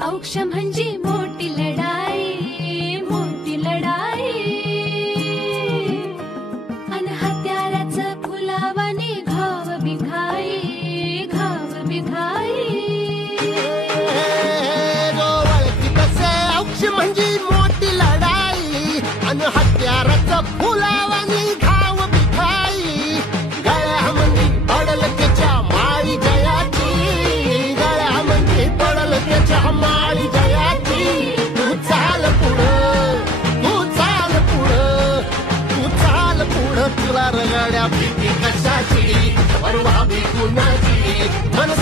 औक्ष म्हणजे मोठी लढाई, मोठी लढाई. अन हत्याराचं फुलावाने घाव बिघाई, घाव बिघाई. औक्ष म्हणजे मोठी लढाई अन हत्याराचं फुलावानी घाव बिघाई. गळ्यामध्ये पडल त्याच्या माळी जयाची, गळ्यामध्ये पडल त्याच्या माळी जयाची. तू चाल पुढं, तू चाल पुढं, तू चाल पुढं. तुला रगड्या भीती कशाची, परवा भी कुणाची, मन